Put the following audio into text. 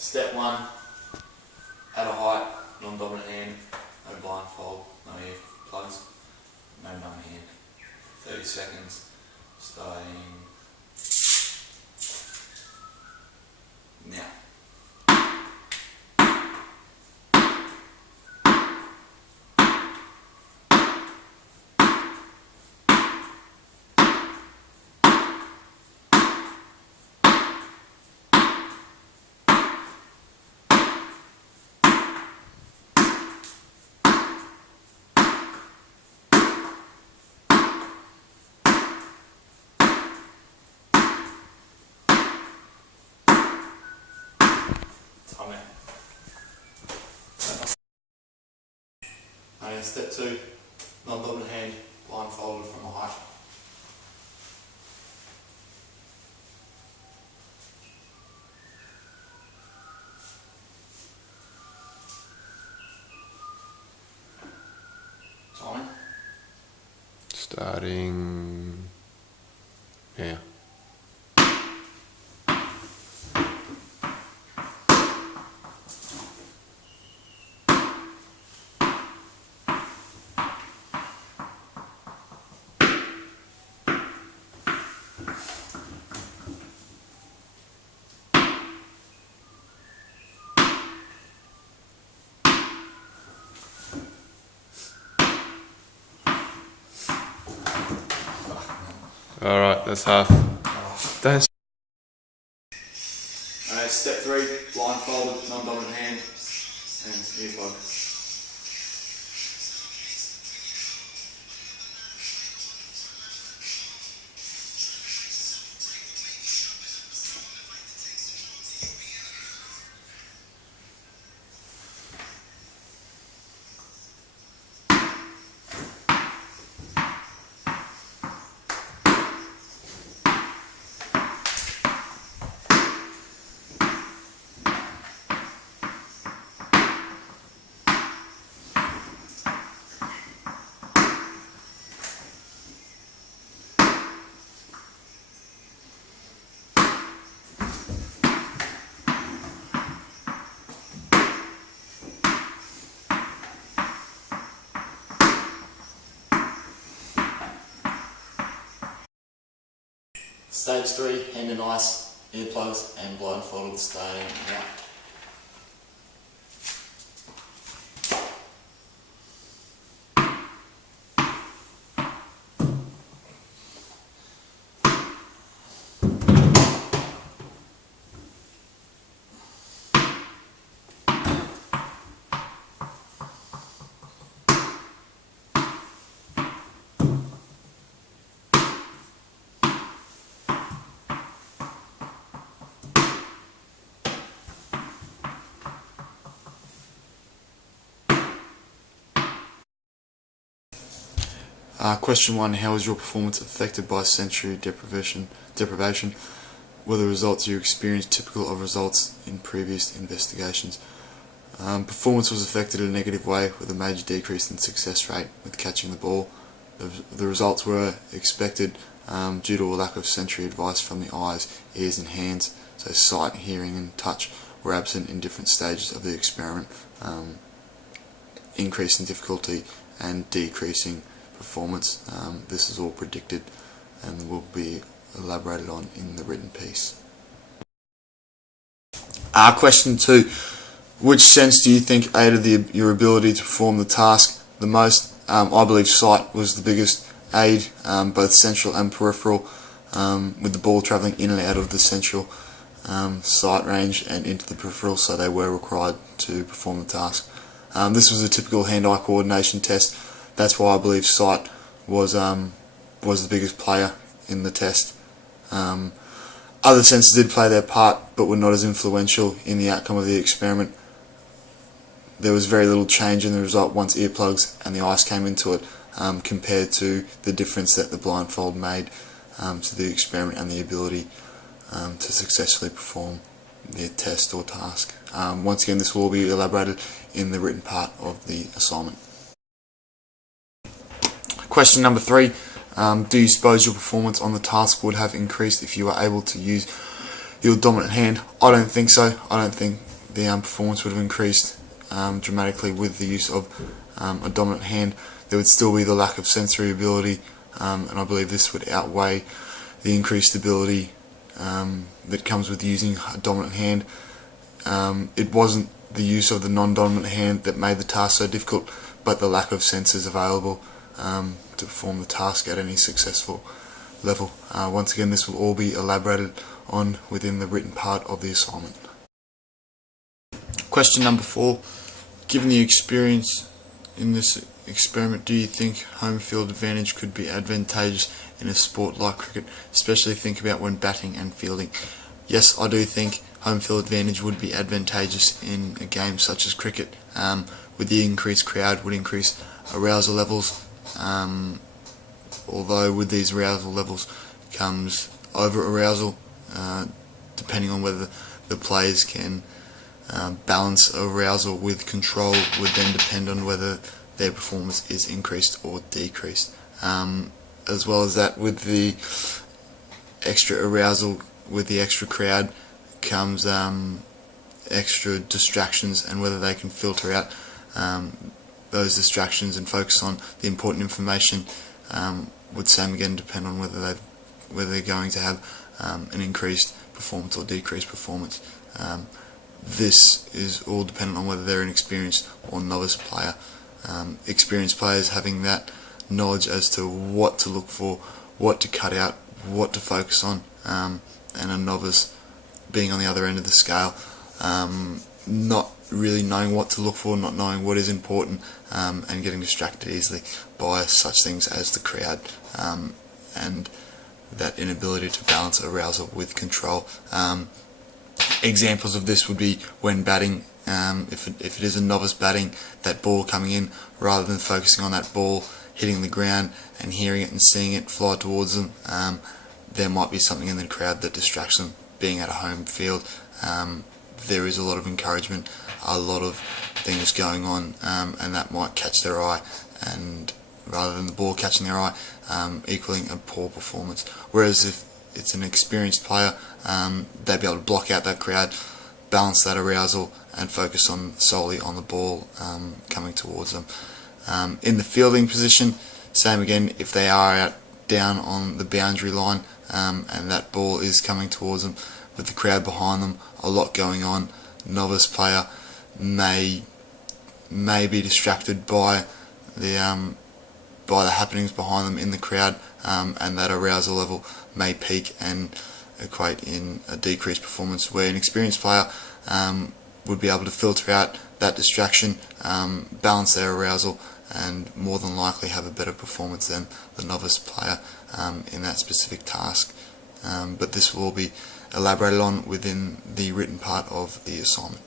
Step 1, at a height, non-dominant hand, no blindfold, no ear plugs, no numb hand. 30 seconds, starting now. And step 2, non-dominant hand, blindfolded from a height. Timing. Starting now. Alright, that's half. Don't. Step 3, blindfolded, non-dominant hand, and earplug. Stage 3, hand and ice, earplugs and blindfolded starting now. Question 1. How was your performance affected by sensory deprivation? Were the results you experienced typical of results in previous investigations? Performance was affected in a negative way with a major decrease in success rate with catching the ball. The results were expected due to a lack of sensory advice from the eyes, ears and hands, so sight, hearing and touch were absent in different stages of the experiment, increase in difficulty and decreasing performance. This is all predicted and will be elaborated on in the written piece. Question 2. Which sense do you think aided your ability to perform the task the most? I believe sight was the biggest aid, both central and peripheral, with the ball travelling in and out of the central sight range and into the peripheral, so they were required to perform the task. This was a typical hand-eye coordination test. That's why I believe sight was the biggest player in the test. Other senses did play their part, but were not as influential in the outcome of the experiment. There was very little change in the result once earplugs and the ice came into it, compared to the difference that the blindfold made to the experiment and the ability to successfully perform the test or task. Once again, this will all be elaborated in the written part of the assignment. Question number 3. Do you suppose your performance on the task would have increased if you were able to use your dominant hand? I don't think so. I don't think the performance would have increased dramatically with the use of a dominant hand. There would still be the lack of sensory ability, and I believe this would outweigh the increased ability that comes with using a dominant hand. It wasn't the use of the non-dominant hand that made the task so difficult, but the lack of sensors available to perform the task at any successful level. Once again, this will all be elaborated on within the written part of the assignment. Question number 4. Given the experience in this experiment, do you think home field advantage could be advantageous in a sport like cricket, especially think about when batting and fielding? Yes, I do think home field advantage would be advantageous in a game such as cricket. With the increased crowd would increase arousal levels, although with these arousal levels comes over arousal, depending on whether the players can balance arousal with control would then depend on whether their performance is increased or decreased. As well as that, with the extra arousal, with the extra crowd comes extra distractions, and whether they can filter out those distractions and focus on the important information would same again depend on whether they're going to have an increased performance or decreased performance. This is all dependent on whether they're an experienced or novice player. Experienced players having that knowledge as to what to look for, what to cut out, what to focus on, and a novice being on the other end of the scale, not really knowing what to look for, not knowing what is important, and getting distracted easily by such things as the crowd, and that inability to balance arousal with control. Examples of this would be when batting. If it is a novice batting, that ball coming in, rather than focusing on that ball hitting the ground and hearing it and seeing it fly towards them, there might be something in the crowd that distracts them. Being at a home field, there is a lot of encouragement, a lot of things going on, and that might catch their eye, and rather than the ball catching their eye, equaling a poor performance. Whereas if it's an experienced player, they'd be able to block out that crowd, balance that arousal, and focus solely on the ball coming towards them. In the fielding position, same again, if they are out down on the boundary line and that ball is coming towards them with the crowd behind them, a lot going on, novice player may be distracted by the happenings behind them in the crowd, and that arousal level may peak and equate in a decreased performance, where an experienced player would be able to filter out that distraction, balance their arousal, and more than likely have a better performance than the novice player in that specific task. But this will all be elaborated on within the written part of the assignment.